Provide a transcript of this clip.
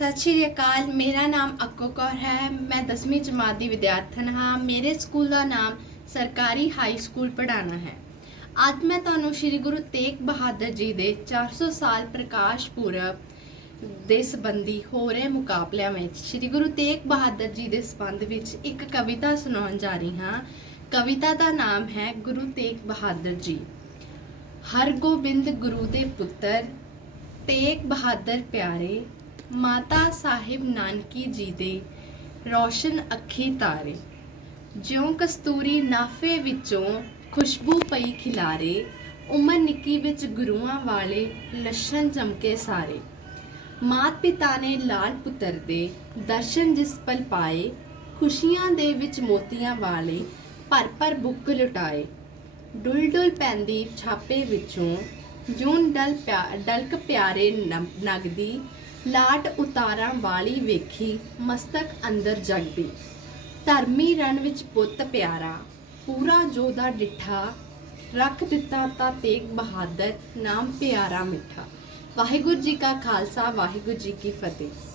सत श्री अकाल। मेरा नाम अक्को कौर है। मैं 10वीं जमात की विद्यार्थन हाँ। मेरे स्कूल का नाम सरकारी हाई स्कूल पढ़ाना है। अज मैं तुहानू श्री गुरु तेग बहादुर जी के 400 साल प्रकाश पुरब के संबंधी हो रहे मुकाबलिਆਂ में श्री गुरु तेग बहादुर जी के संबंध में एक कविता सुनाउण जा रही हाँ। कविता का नाम है गुरु तेग बहादुर जी। हर गोबिंद गुरु दे पुत्र तेग बहादुर प्यारे, माता साहिब नानकी जी दे रोशन अखी तारे। ज्यों कस्तूरी नाफे विचों खुशबू पई खिलारे, उमर निक्की विच गुरुआं वाले लछन चमके सारे। मात पिता ने लाल पुत्र दे दर्शन जिस पल पाए, खुशियां दे विच मोतियां वाले भर बुक लुटाए। डुल डुल पैंदी छापे विचों जून डलक प्यारे नगदी, लाट उतारा वाली वेखी मस्तक अंदर जगदी। धर्मी रण विच पुत प्यारा, पूरा जोधा डिठा, रख दिता ता तेग बहादुर नाम प्यारा मिठा। वाहिगुरू जी का खालसा, वाहिगुरू जी की फतेह।